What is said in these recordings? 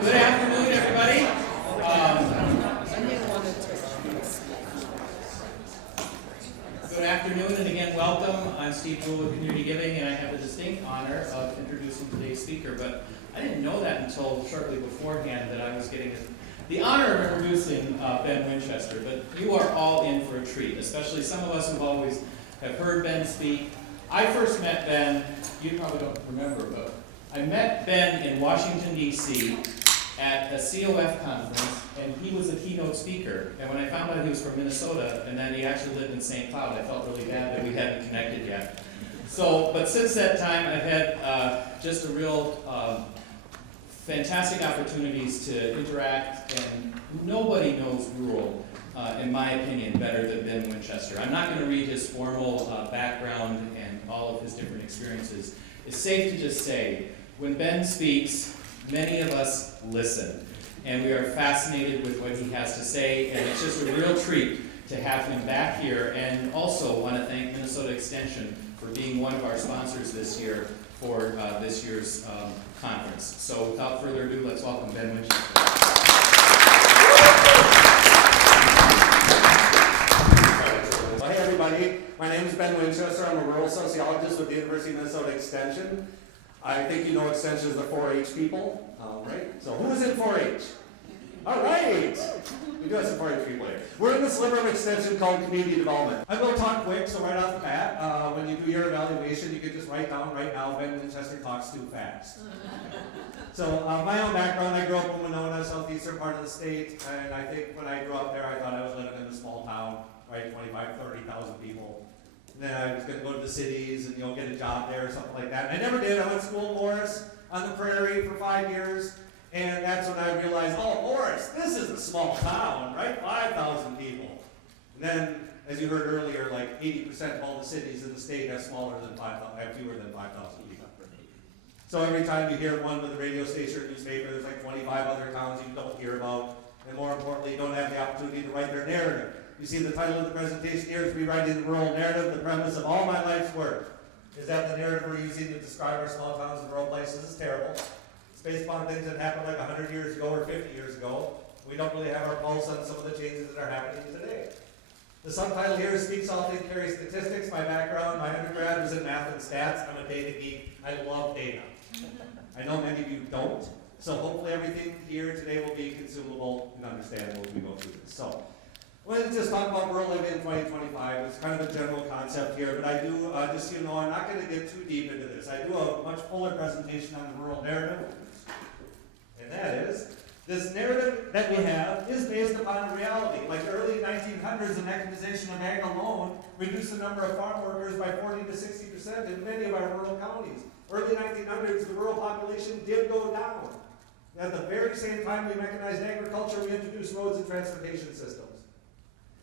Good afternoon, everybody. Good afternoon, and again, welcome. I'm Steve Gould with Community Giving, and I have the distinct honor of introducing today's speaker. But I didn't know that until shortly beforehand that I was getting the honor of introducing Ben Winchester. But you are all in for a treat, especially some of us who always have heard Ben speak. I first met Ben, you probably don't remember, but I met Ben in Washington, D.C. at a COF conference, and he was a keynote speaker. And when I found out he was from Minnesota, and then he actually lived in St. Cloud, I felt really bad that we hadn't connected yet. But since that time, I've had just a real fantastic opportunities to interact, and nobody knows rural, in my opinion, better than Ben Winchester. I'm not going to read his formal background and all of his different experiences. It's safe to just say, when Ben speaks, many of us listen, and we are fascinated with what he has to say, and it's just a real treat to have him back here, and also want to thank Minnesota Extension for being one of our sponsors this year for this year's conference. So without further ado, let's welcome Ben Winchester. Well, hey everybody, my name is Ben Winchester. I'm a rural sociologist with the University of Minnesota Extension. I think you know Extension is the 4-H people, right? So who is in 4-H? All right, we do have some 4-H people here. We're in this sliver of Extension called community development. I'm going to talk quick, so right off the bat, when you do your evaluation, you can just write down right now, Ben Winchester talks too fast. So my own background, I grew up in Winona, southeastern part of the state, and I think when I grew up there, I thought I was living in a small town, right, 25, 30,000 people. And then I was going to go to the cities and get a job there or something like that. And I never did. I went to school in Morris on the prairie for 5 years. And that's when I realized, oh, Morris, this is a small town, right? 5,000 people. And then, as you heard earlier, like 80% of all the cities in the state have fewer than 5,000 people. So every time you hear one with a radio station or newspaper, there's like 25 other towns you don't hear about. And more importantly, don't have the opportunity to write their narrative. You see the title of the presentation here is Rewriting the Rural Narrative. The premise of all my life's work is that the narrative we're using to describe our small towns and rural places is terrible. It's based upon things that happened like 100 years ago or 50 years ago. We don't really have our pulse on some of the changes that are happening today. The subtitle here is Speaks All Things Carry Statistics. My background, my undergrad was in math and stats. I'm a data geek. I love data. I know many of you don't. So hopefully everything here today will be consumable and understandable as we go through this. So let's just talk about rural living in 2025. It's kind of a general concept here, but I do, just so you know, I'm not going to get too deep into this. I do a much fuller presentation on the rural narrative, and that is, this narrative that we have is based upon reality. Like the early 1900s, the mechanization of ag alone reduced the number of farm workers by 40 to 60% in many of our rural counties. Early 1900s, the rural population did go down. At the very same time we mechanized agriculture, we introduced roads and transportation systems.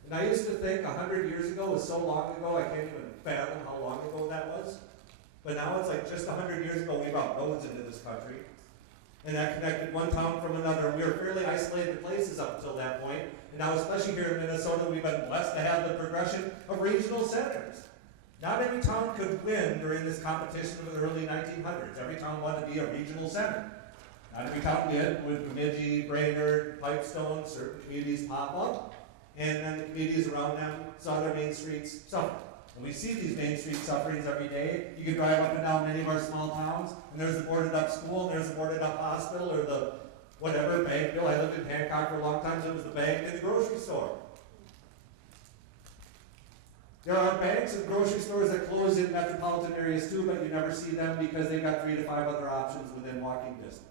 And I used to think 100 years ago was so long ago, I can't even fathom how long ago that was. But now it's like just 100 years ago, we brought roads into this country. And that connected one town from another. We were fairly isolated places up until that point. And now, especially here in Minnesota, we've been blessed to have the progression of regional centers. Not every town could win during this competition of the early 1900s. Every town wanted to be a regional center. Not every town did, with Bemidji, Brainerd, Pipestone, certain communities pop up. And then the communities around them saw their main streets suffer. And we see these main street sufferings every day. You can drive up and down many of our small towns, and there's a boarded up school, and there's a boarded up hospital, or the whatever, bank bill. I lived in Hancock for a long time, so it was the bank and the grocery store. There are banks and grocery stores that close in metropolitan areas too, but you never see them because they've got 3 to 5 other options within walking distance.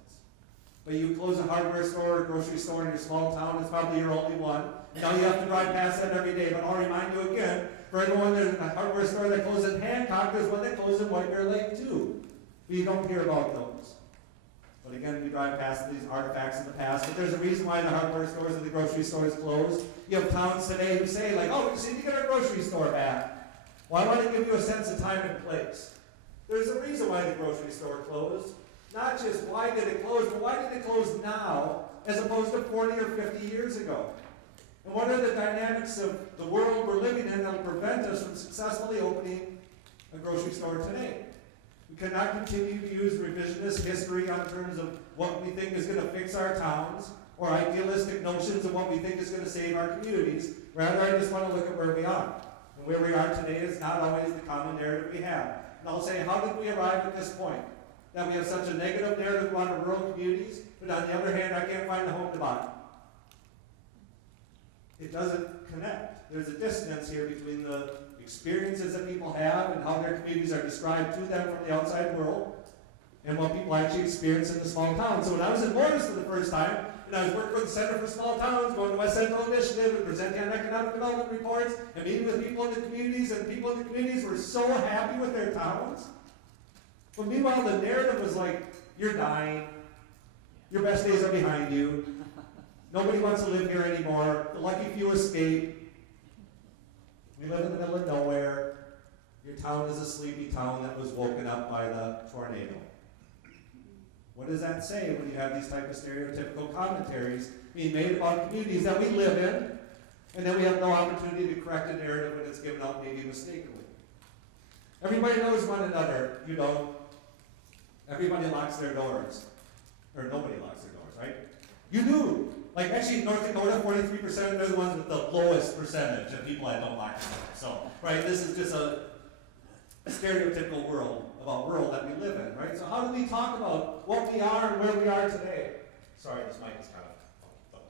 But you close a hardware store or grocery store in your small town, it's probably your only one. Now you have to drive past that every day, but I'll remind you again, for anyone there's a hardware store that closes in Hancock, there's one that closes in White Bear Lake too. But you don't hear about those. But again, we drive past these artifacts in the past, but there's a reason why the hardware stores and the grocery stores closed. You have towns today who say like, oh, we just need to get our grocery store back. Well, I want to give you a sense of time and place. There's a reason why the grocery store closed. Not just why did it close, but why did it close now as opposed to 40 or 50 years ago? And what are the dynamics of the world we're living in that will prevent us from successfully opening a grocery store today? We cannot continue to use revisionist history on terms of what we think is going to fix our towns, or idealistic notions of what we think is going to save our communities. Rather, I just want to look at where we are. And where we are today is not always the common narrative we have. And I'll say, how did we arrive at this point? That we have such a negative narrative on rural communities, but on the other hand, I can't find a home to buy. It doesn't connect. There's a dissonance here between the experiences that people have and how their communities are described to them from the outside world and what people actually experience in the small towns. So when I was in Morris for the first time, and I was working with the Center for Small Towns, going to West Central Initiative and presenting on economic development reports and meeting with people in the communities, and people in the communities were so happy with their towns. But meanwhile, the narrative was like, you're dying, your best days are behind you, nobody wants to live here anymore, the lucky few escape, we live in the middle of nowhere, your town is a sleepy town that was woken up by the tornado. What does that say when you have these type of stereotypical commentaries being made about communities that we live in, and then we have no opportunity to correct a narrative when it's given out maybe mistakenly? Everybody knows one another, you don't. Everybody locks their doors. Or nobody locks their doors, right? You do. Like actually in North Dakota, 43% are the ones with the lowest percentage of people that don't lock their doors. So, right, this is just a stereotypical world about world that we live in, right? So how do we talk about what we are and where we are today? Sorry, this mic is kind of...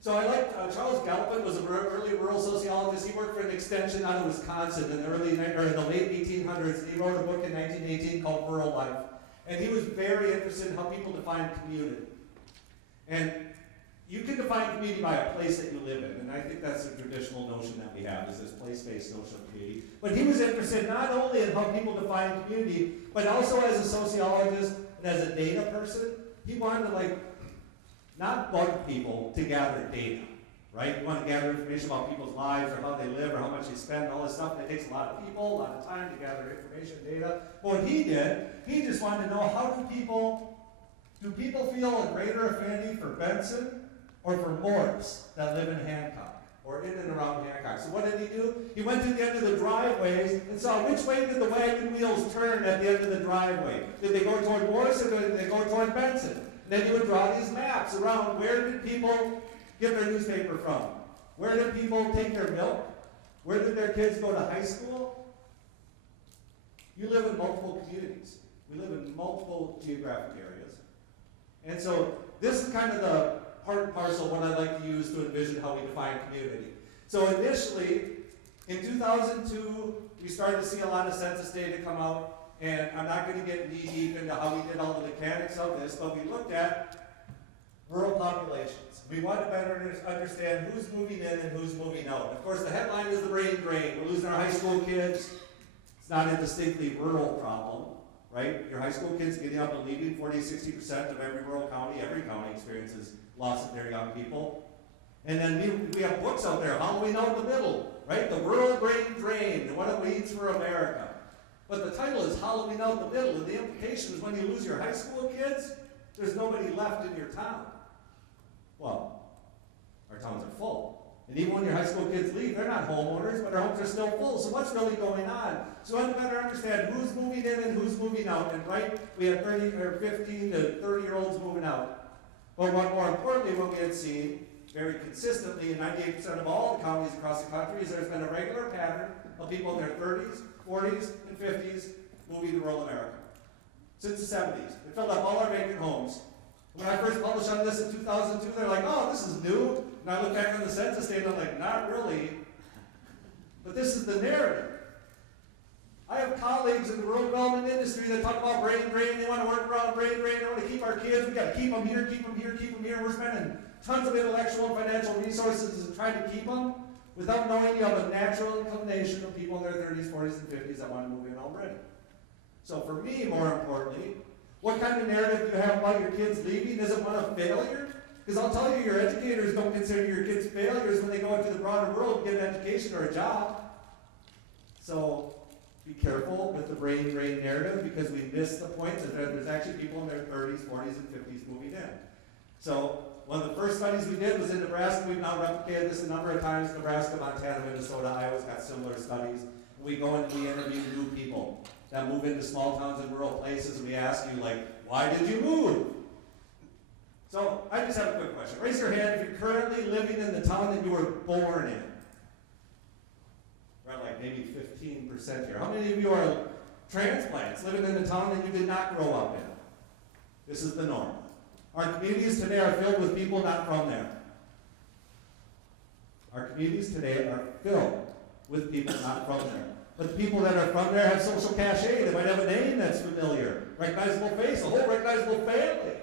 So I like, Charles Galpin was an early rural sociologist. He worked for an extension out of Wisconsin in the late 1800s. And he wrote a book in 1918 called Rural Life. And he was very interested in how people define community. And you can define community by a place that you live in, and I think that's the traditional notion that we have, is this place-based notion of community. But he was interested not only in how people define community, but also as a sociologist and as a data person. He wanted to not bug people to gather data, right? You want to gather information about people's lives or how they live or how much they spend and all this stuff, and it takes a lot of people, a lot of time to gather information and data. But what he did, he just wanted to know, how do people feel a greater affinity for Benson or for Morris that live in Hancock, or in and around Hancock? So what did he do? He went to the end of the driveways and saw which way did the wagon wheels turn at the end of the driveway. Did they go toward Morris or did they go toward Benson? And then he would draw these maps around where did people get their newspaper from? Where did people take their milk? Where did their kids go to high school? You live in multiple communities. We live in multiple geographic areas. And so this is kind of the part and parcel of what I like to use to envision how we define community. So initially, in 2002, we started to see a lot of census data come out, and I'm not going to get knee deep into how we did all the mechanics of this, but we looked at rural populations. We want to better understand who's moving in and who's moving out. Of course, the headline is the brain drain. We're losing our high school kids. It's not a distinctly rural problem, right? Your high school kids getting up and leaving, 40-60% of every rural county, every county experiences loss of their young people. And then we have books out there, Halloween Out in the Middle, right? The Rural Brain Drain and What It Means for America. But the title is Halloween Out in the Middle, and the implication is when you lose your high school kids, there's nobody left in your town. Well, our towns are full. And even when your high school kids leave, they're not homeowners, but our homes are still full. So what's really going on? So I want to better understand who's moving in and who's moving out. And right, we have 15 to 30-year-olds moving out. But more importantly, what we had seen very consistently in 98% of all the counties across the country is there's been a regular pattern of people in their 30s, 40s, and 50s moving to rural America. Since the 70s. It filled up all our vacant homes. When I first published on this in 2002, they're like, oh, this is new. And I look back on the census data, I'm like, not really. But this is the narrative. I have colleagues in the rural development industry that talk about brain drain. They want to work around brain drain. They want to keep our kids. We've got to keep them here, keep them here, keep them here. We're spending tons of intellectual and financial resources to try to keep them without knowing you have a natural inclination of people in their 30s, 40s, and 50s that want to move in already. So for me, more importantly, what kind of narrative do you have about your kids leaving? Is it one of failure? Because I'll tell you, your educators don't consider your kids failures when they go into the broader world and get an education or a job. So be careful with the brain drain narrative, because we miss the point that there's actually people in their 30s, 40s, and 50s moving in. So one of the first studies we did was in Nebraska. We've now replicated this a number of times. Nebraska, Montana, Minnesota, Iowa's got similar studies. We go and we interview new people. that move into small towns and rural places, and we ask you, like, why did you move? So I just have a quick question. Raise your hand if you're currently living in the town that you were born in. Around like maybe 15% here. How many of you are transplants living in the town that you did not grow up in? This is the norm. Our communities today are filled with people not from there. Our communities today are filled with people not from there. But the people that are from there have social cachet. They might have a name that's familiar, recognizable face, a whole recognizable family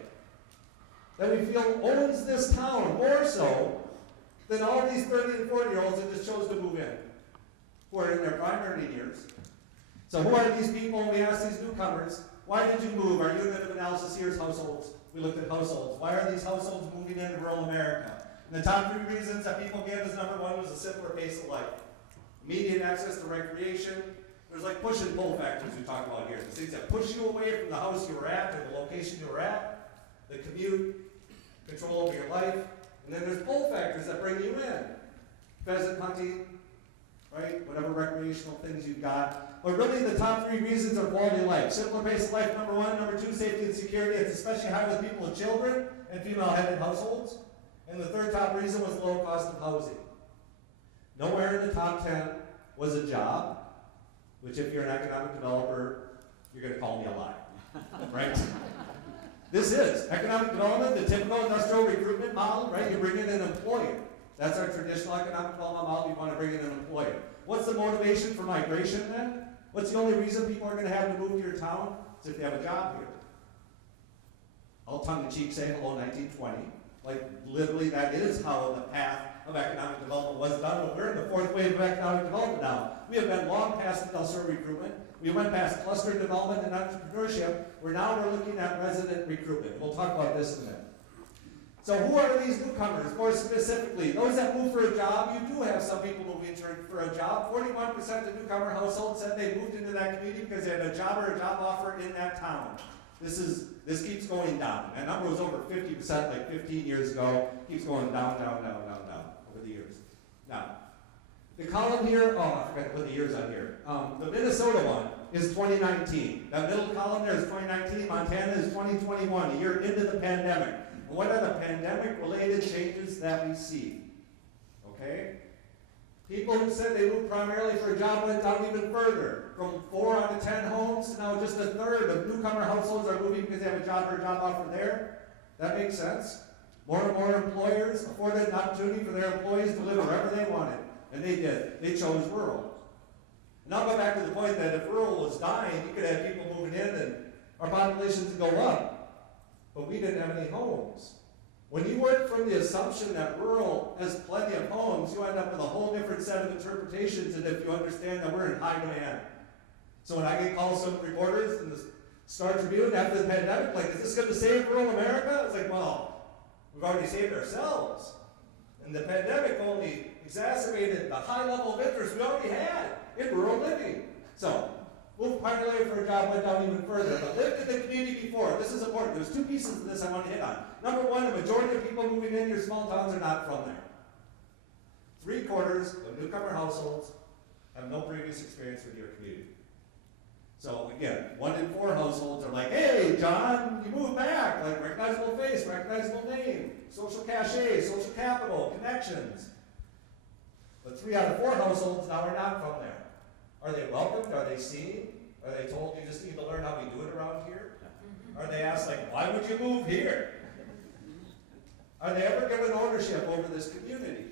that we feel owns this town more so than all these 30 and 40-year-olds that just chose to move in, who are in their prime earning years. So who are these people? And we ask these newcomers, why did you move? Our unit of analysis here is households. We looked at households. Why are these households moving into rural America? And the top 3 reasons that people gave as number 1 was a simpler pace of life. Immediate access to recreation. There's like push and pull factors we talk about here. The things that push you away from the house you were at or the location you were at, the commute, control over your life. And then there's pull factors that bring you in. Pheasant hunting, right? Whatever recreational things you've got. But really the top 3 reasons are quality of life. Simpler pace of life, number 1. Number 2, safety and security. It's especially high with people with children and female-headed households. And the third top reason was low cost of housing. Nowhere in the top 10 was a job, which if you're an economic developer, you're going to call me a lie, right? This is economic development, the typical industrial recruitment model, right? You bring in an employer. That's our traditional economic development model. You want to bring in an employer. What's the motivation for migration then? What's the only reason people are going to have to move to your town? Is if they have a job here. I'll tongue-in-cheek say hello 1920. Like literally that is how the path of economic development was done. But we're in the 4th wave of economic development now. We have been long past industrial recruitment. We went past cluster development and entrepreneurship. We're looking at resident recruitment. We'll talk about this in a minute. So who are these newcomers? More specifically, those that move for a job. You do have some people moving for a job. 41% of newcomer households said they moved into that community because they had a job or a job offer in that town. This keeps going down. That number was over 50% like 15 years ago. Keeps going down over the years. Now, the column here, I forgot to put the years on here. The Minnesota one is 2019. That middle column there is 2019. Montana is 2021, a year into the pandemic. And what are the pandemic-related changes that we see? Okay? People who said they moved primarily for a job went down even further. From 4 out of 10 homes to now just a third of newcomer households are moving because they have a job or a job offer there. That makes sense. More and more employers afforded an opportunity for their employees to live wherever they wanted. And they did. They chose rural. And I'll go back to the point that if rural was dying, you could have people moving in and our populations would go up. But we didn't have any homes. When you work from the assumption that rural has plenty of homes, you end up with a whole different set of interpretations, and if you understand that we're in high demand. So when I get calls from reporters in the Star Tribune after the pandemic, like, is this going to save rural America? It's like, well, we've already saved ourselves. And the pandemic only exacerbated the high level of interest we already had in rural living. So, moved primarily for a job, went down even further, but lived in the community before. This is important. There's 2 pieces of this I want to hit on. Number 1, the majority of people moving in your small towns are not from there. 3/4 of newcomer households have no previous experience with your community. So again, 1 in 4 households are like, hey, John, you moved back. Like recognizable face, recognizable name, social cachet, social capital, connections. But 3 out of 4 households now are not from there. Are they welcomed? Are they seen? Are they told you just need to learn how we do it around here? Are they asked, like, why would you move here? Are they ever given ownership over this community?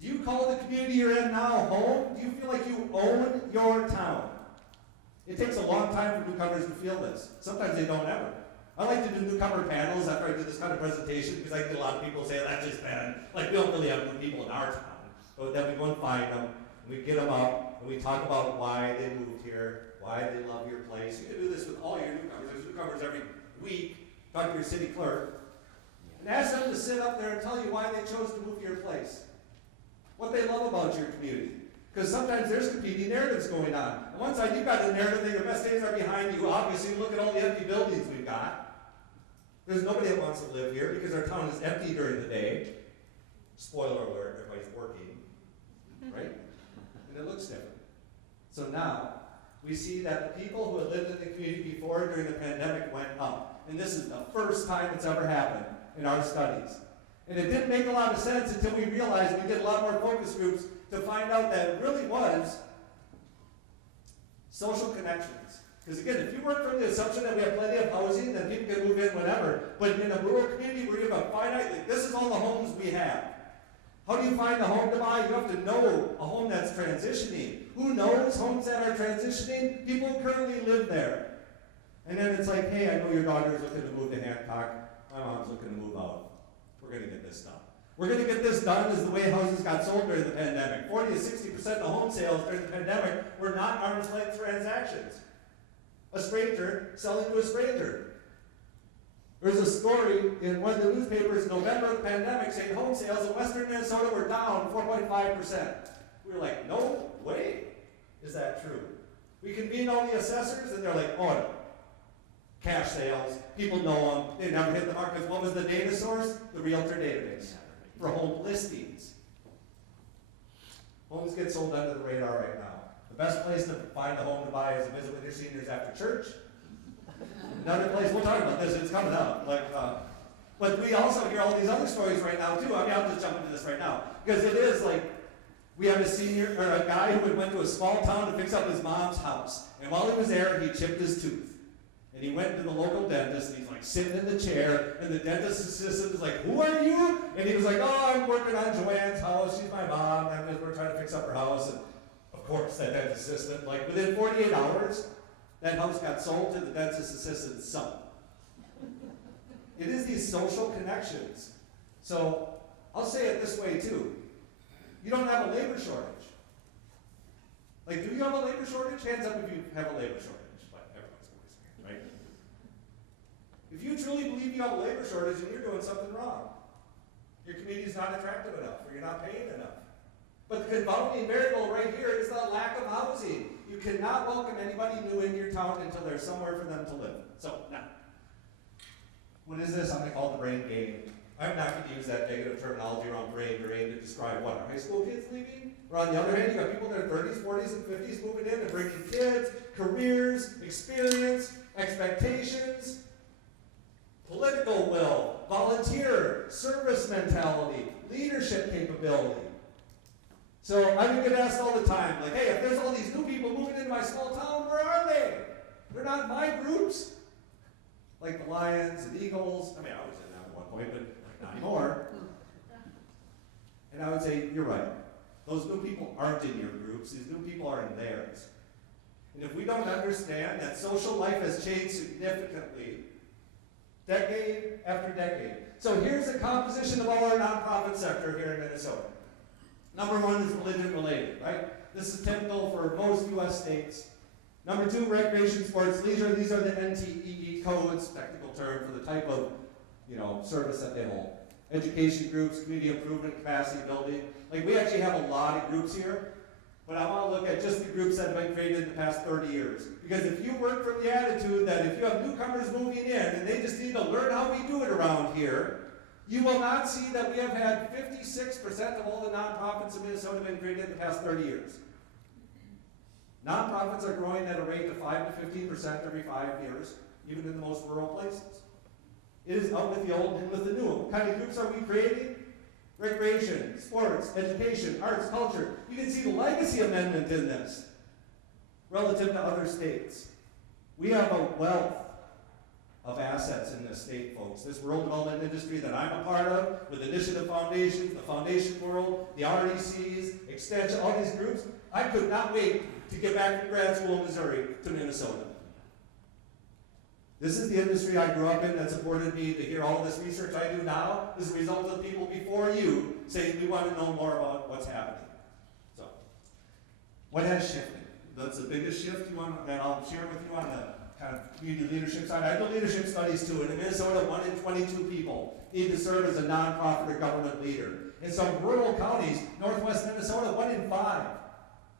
Do you call the community you're in now home? Do you feel like you own your town? It takes a long time for newcomers to feel this. Sometimes they don't ever. I like to do newcomer panels after I do this kind of presentation because I get a lot of people say, that's just bad. Like, we don't really have new people in our town. But then we go and find them, and we get them up, and we talk about why they moved here, why they love your place. You can do this with all your newcomers. There's newcomers every week. Talk to your city clerk. And ask them to sit up there and tell you why they chose to move to your place. What they love about your community. Because sometimes there's competing narratives going on. On one side, you've got a narrative that your best days are behind you. Obviously, look at all the empty buildings we've got. There's nobody that wants to live here because our town is empty during the day. Spoiler alert, everybody's working, right? And it looks different. So now, we see that the people who had lived in the community before during the pandemic went up. And this is the first time it's ever happened in our studies. And it didn't make a lot of sense until we realized we did a lot more focus groups to find out that it really was social connections. Because again, if you work from the assumption that we have plenty of housing, then people can move in whenever. But in a rural community where you have a finite, like, this is all the homes we have. How do you find a home to buy? You have to know a home that's transitioning. Who knows homes that are transitioning? People who currently live there. And then it's like, hey, I know your daughter's looking to move to Hancock. My mom's looking to move out. We're going to get this done. We're going to get this done is the way houses got sold during the pandemic. 40 to 60% of home sales during the pandemic were not arm's length transactions. A stranger selling to a stranger. There's a story in one of the newspapers in November of the pandemic saying home sales in western Minnesota were down 4.5%. We were like, no way is that true. We convened all the assessors and they're like, oh no. Cash sales, people know them, they never hit the mark, because what was the data source? The realtor database for home listings. Homes get sold under the radar right now. The best place to find a home to buy is to visit with your seniors after church. Another place, we'll talk about this, it's coming up. But we also hear all these other stories right now too. I mean, I'll just jump into this right now. Because it is like, we have a senior, or a guy who went to a small town to fix up his mom's house. And while he was there, he chipped his tooth. And he went to the local dentist, and he's like sitting in the chair, and the dentist assistant is like, who are you? And he was like, oh, I'm working on Joanne's house, she's my mom, and we're trying to fix up her house. And of course, that dentist assistant, like within 48 hours, that house got sold to the dentist assistant's son. It is these social connections. So, I'll say it this way too. You don't have a labor shortage. Like, do you have a labor shortage? Hands up if you have a labor shortage. Right? If you truly believe you have a labor shortage, then you're doing something wrong. Your community is not attractive enough, or you're not paying enough. But the confounding variable right here is the lack of housing. You cannot welcome anybody new into your town until there's somewhere for them to live. So, now, what is this? I'm going to call it the brain game. I'm not going to use that negative terminology around brain drain to describe what? Are high school kids leaving? Or on the other hand, you got people in their 30s, 40s, and 50s moving in and bringing kids, careers, experience, expectations, political will, volunteer, service mentality, leadership capability. So I get asked all the time, like, hey, if there's all these new people moving into my small town, where are they? They're not my groups. Like the Lions and Eagles. I mean, I was in that at one point, but not anymore. And I would say, you're right. Those new people aren't in your groups. These new people are in theirs. And if we don't understand that social life has changed significantly, decade after decade. So here's the composition of all our nonprofit sector here in Minnesota. Number one is religion related, right? This is typical for most U.S. states. Number two, recreation, sports, leisure. These are the NTEE codes, technical term for the type of, service that they hold. Education groups, community improvement, capacity building. Like, we actually have a lot of groups here, but I want to look at just the groups that have been created in the past 30 years. Because if you work from the attitude that if you have newcomers moving in and they just need to learn how we do it around here, you will not see that we have had 56% of all the nonprofits in Minnesota been created in the past 30 years. Nonprofits are growing at a rate of 5 to 15% every 5 years, even in the most rural places. It is out with the old and with the new. What kind of groups are we creating? Recreation, sports, education, arts, culture. You can see the legacy amendment in this relative to other states. We have a wealth of assets in this state, folks. This rural development industry that I'm a part of, with initiative foundations, the foundation world, the RDCs, extension, all these groups, I could not wait to get back from grad school in Missouri to Minnesota. This is the industry I grew up in that supported me to hear all this research I do now as a result of the people before you saying we want to know more about what's happening. So, what has shifted? That's the biggest shift that I'll share with you on the kind of community leadership side. I do leadership studies too, and in Minnesota, 1 in 22 people need to serve as a nonprofit or government leader. In some rural counties, northwest Minnesota, 1 in 5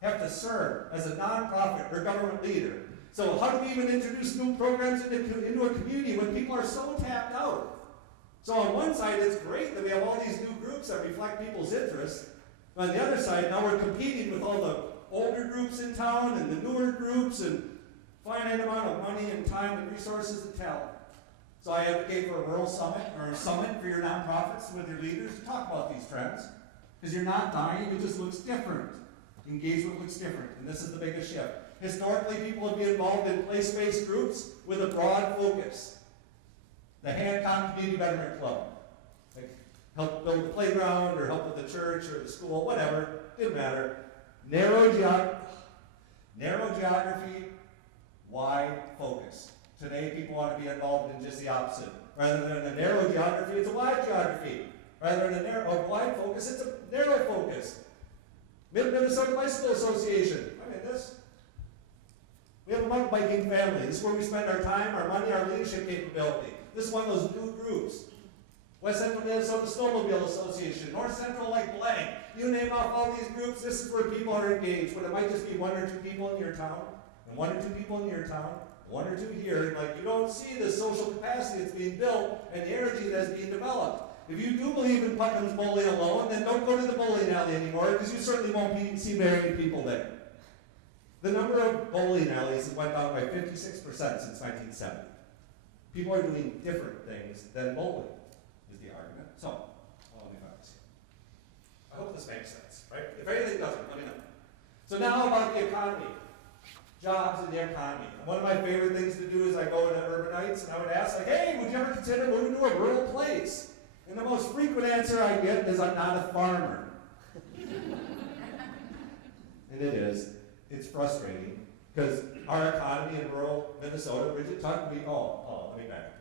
have to serve as a nonprofit or government leader. So how do we even introduce new programs into a community when people are so tapped out? So on one side, it's great that we have all these new groups that reflect people's interests. But on the other side, now we're competing with all the older groups in town and the newer groups and finite amount of money and time and resources to tell. So I advocate for a rural summit or a summit for your nonprofits with your leaders to talk about these trends. Because you're not dying, it just looks different. Engagement looks different, and this is the biggest shift. Historically, people would be involved in place-based groups with a broad focus. The Hancock Community Betterment Club. Like help build the playground or help with the church or the school, whatever, didn't matter. Narrow geography, wide focus. Today, people want to be involved in just the opposite. Rather than a narrow geography, it's a wide geography. Rather than a wide focus, it's a narrow focus. Mid-Minnesota Bicycle Association. I mean this. We have a mountain biking family. This is where we spend our time, our money, our leadership capability. This is one of those new groups. West Central Minnesota Snowmobile Association, North Central like blank. You name off all these groups, this is where people are engaged. But it might just be one or two people in your town, and one or two people in your town, one or two here, and like you don't see the social capacity that's being built and the energy that's being developed. If you do believe in Putnam's bowling alone, then don't go to the bowling alley anymore, because you certainly won't see very many people there. The number of bowling alleys has went down by 56% since 1970. People are doing different things than bowling, is the argument. So, let me find this here. I hope this makes sense, right? If anything doesn't, let me know. So now about the economy. Jobs in the economy. One of my favorite things to do is I go into urbanites and I would ask, like, hey, would you ever consider moving to a rural place? And the most frequent answer I get is, I'm not a farmer. And it is. It's frustrating, because our economy in rural Minnesota, Bridget talked to me, let me back up.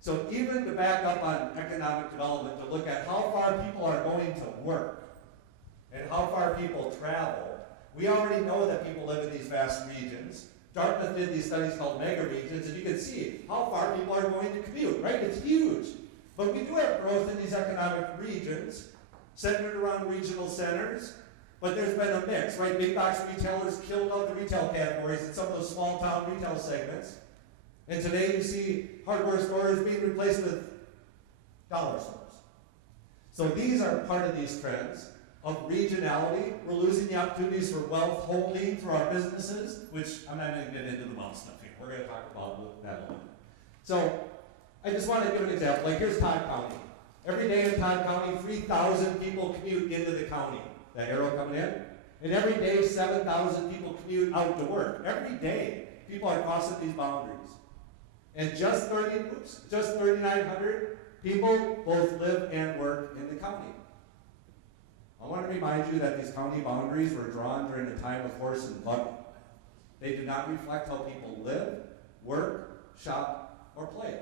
So even to back up on economic development, to look at how far people are going to work and how far people travel, we already know that people live in these vast regions. Dartmouth did these studies called mega regions, and you can see how far people are going to commute, right? It's huge. But we do have growth in these economic regions, centered around regional centers, but there's been a mix, right? Big box retailers killed out the retail categories in some of those small town retail segments. And today you see hardware stores being replaced with dollar stores. So these are part of these trends of regionality. We're losing the opportunities for wealth holding through our businesses, which I'm not going to get into the wealth stuff here. We're going to talk about that a little bit. So I just want to give an example. Like here's Todd County. Every day in Todd County, 3,000 people commute into the county. That arrow coming in. And every day, 7,000 people commute out to work. Every day, people are crossing these boundaries. And just 3,900 people both live and work in the county. I want to remind you that these county boundaries were drawn during the time of horse and buggy. They do not reflect how people live, work, shop, or play.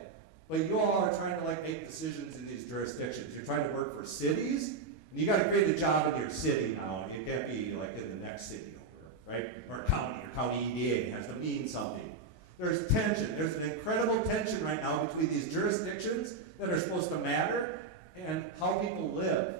But you all are trying to make decisions in these jurisdictions. You're trying to work for cities, and you got to create a job in your city now. You can't be in the next city over, right? Or county EDA. It has to mean something. There's tension. There's an incredible tension right now between these jurisdictions that are supposed to matter and how people live.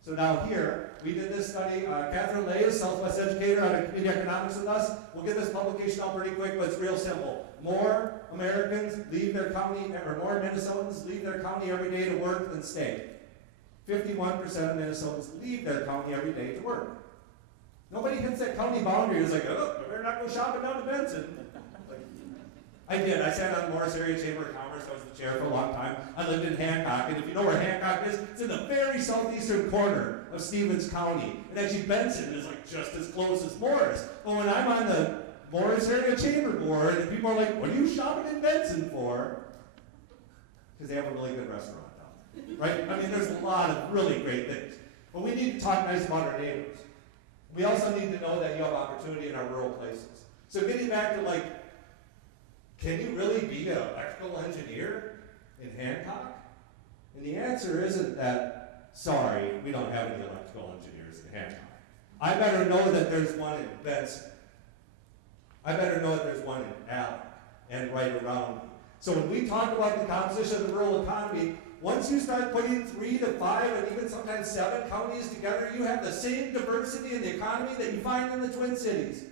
So now here, we did this study. Catherine Lay is Southwest educator out of community economics with us. We'll get this publication out pretty quick, but it's real simple. More Americans leave their county, or more Minnesotans leave their county every day to work than stay. 51% of Minnesotans leave their county every day to work. Nobody hits that county boundary. It's like, oh, I better not go shopping down to Benson. I did. I sat on the Morris Area Chamber of Commerce. I was the chair for a long time. I lived in Hancock, and if you know where Hancock is, it's in the very southeastern corner of Stevens County. And actually, Benson is just as close as Morris. But when I'm on the Morris Area Chamber Board, and people are like, what are you shopping in Benson for? Because they have a really good restaurant down there, right? I mean, there's a lot of really great things. But we need to talk nice about our neighbors. We also need to know that you have opportunity in our rural places. So getting back to can you really be an electrical engineer in Hancock? And the answer isn't that, sorry, we don't have any electrical engineers in Hancock. I better know that there's one in Benson. I better know that there's one in Allen and right around me. So when we talk about the composition of the rural economy, once you start putting 3 to 5 and even sometimes 7 counties together, you have the same diversity in the economy that you find in the Twin Cities.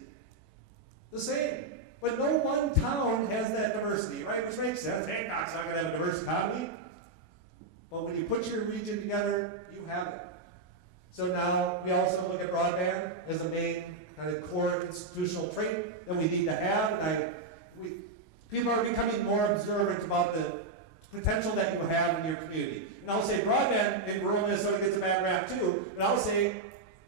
The same. But no one town has that diversity, right? Which makes sense. Hancock's not going to have a diverse economy. But when you put your region together, you have it. So now we also look at broadband as a main kind of core institutional trait that we need to have. And people are becoming more observant about the potential that you have in your community. And I'll say broadband in rural Minnesota gets a bad rap too, but I'll say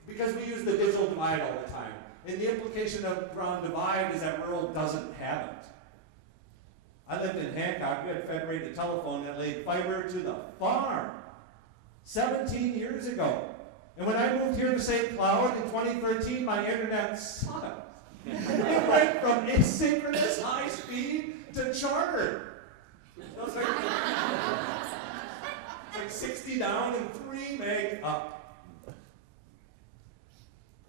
because we use the digital divide all the time. And the implication around divide is that rural doesn't have it. I lived in Hancock. We had federated telephone that laid fiber to the farm 17 years ago. And when I moved here to St. Cloud in 2013, my internet sucked. It went from asynchronous high speed to charter. It was like 60 down and 3 meg up.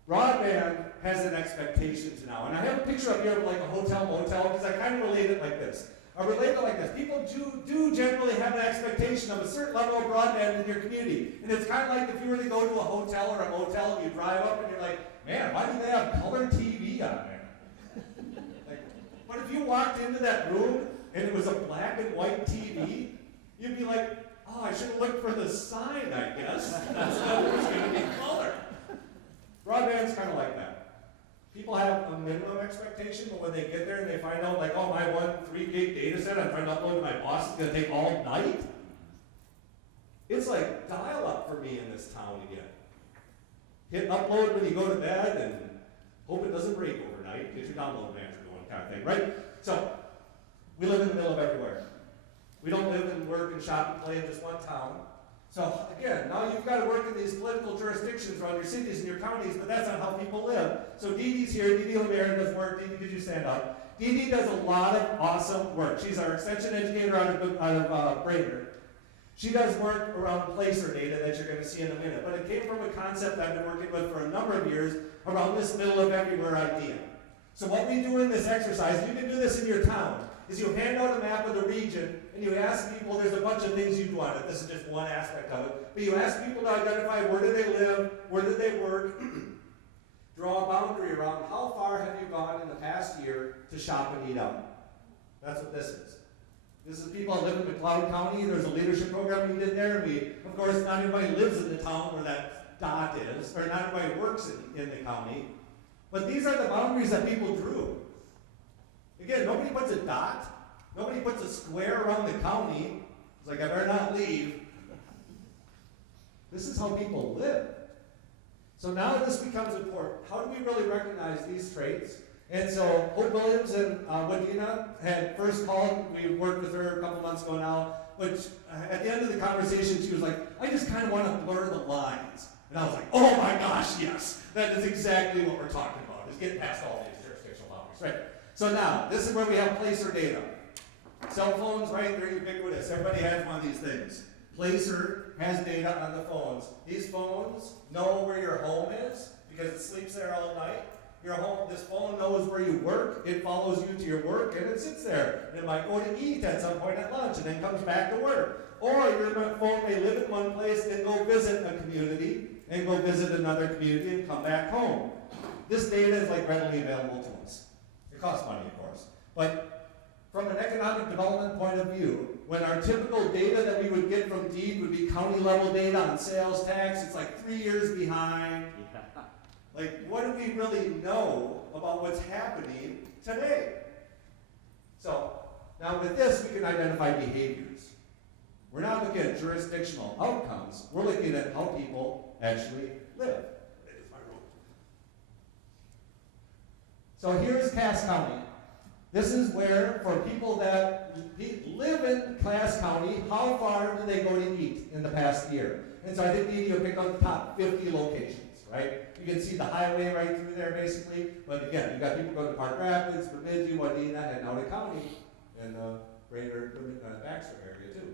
Broadband has an expectations now. And I have a picture up here of like a hotel motel because I kind of relate it like this. I relate it like this. People do generally have an expectation of a certain level of broadband in your community. And it's kind of like if you were to go to a hotel or a motel and you drive up and you're like, man, why do they have color TV on there? Like, but if you walked into that room and it was a black and white TV, you'd be like, oh, I should have looked for the sign, I guess. That's not what's going to be color. Broadband's kind of like that. People have a minimum expectation, but when they get there and they find out, like, oh, my 3 gig data set I'm trying to upload to my boss is going to take all night, it's like dial-up for me in this town again. Hit upload when you go to bed and hope it doesn't break overnight. Get your download manager going kind of thing, right? So, we live in the middle of everywhere. We don't live and work and shop and play in just one town. So again, now you've got to work in these political jurisdictions around your cities and your counties, but that's not how people live. So Dee Dee's here. Dee Dee LeMaire does work. Dee Dee, could you stand up? Dee Dee does a lot of awesome work. She's our extension educator out of Brainerd. She does work around placer data that you're going to see in a minute, but it came from a concept I've been working with for a number of years around this middle of everywhere idea. So what we do in this exercise, you can do this in your town, is you hand out a map of the region and you ask people, there's a bunch of things you do on it, this is just one aspect of it, but you ask people to identify where do they live, where do they work, draw a boundary around how far have you gone in the past year to shop and eat out. That's what this is. This is people that live in McLeod County. There's a leadership program we did there. Of course, not everybody lives in the town where that dot is, or not everybody works in the county, but these are the boundaries that people drew. Again, nobody puts a dot. Nobody puts a square around the county. It's like, I better not leave. This is how people live. So now this becomes important. How do we really recognize these traits? And so Hope Williams and Wadena had first called. We worked with her a couple months ago now. Which at the end of the conversation, she was like, I just kind of want to blur the lines. And I was like, oh my gosh, yes. That is exactly what we're talking about, is getting past all these jurisdictional boundaries. Right. So now, this is where we have placer data. Cell phones, right, they're ubiquitous. Everybody has one of these things. Placer has data on the phones. These phones know where your home is because it sleeps there all night. Your home, this phone knows where you work. It follows you to your work and it sits there. And it might go to eat at some point at lunch and then comes back to work. Or your phone may live in one place and go visit a community and go visit another community and come back home. This data is like readily available to us. It costs money, of course. But from an economic development point of view, when our typical data that we would get from DEED would be county level data on sales tax, it's like 3 years behind. Yeah. Like, what do we really know about what's happening today? So, now with this, we can identify behaviors. We're not looking at jurisdictional outcomes. We're looking at how people actually live. So here's Cass County. This is where, for people that live in Cass County, how far do they go to eat in the past year? And so I think Dee Dee will pick out the top 50 locations, right? You can see the highway right through there, basically. But again, you've got people go to Park Rapids, Bemidji, Wadena, and out of county, and Brainerd, Baxter area too.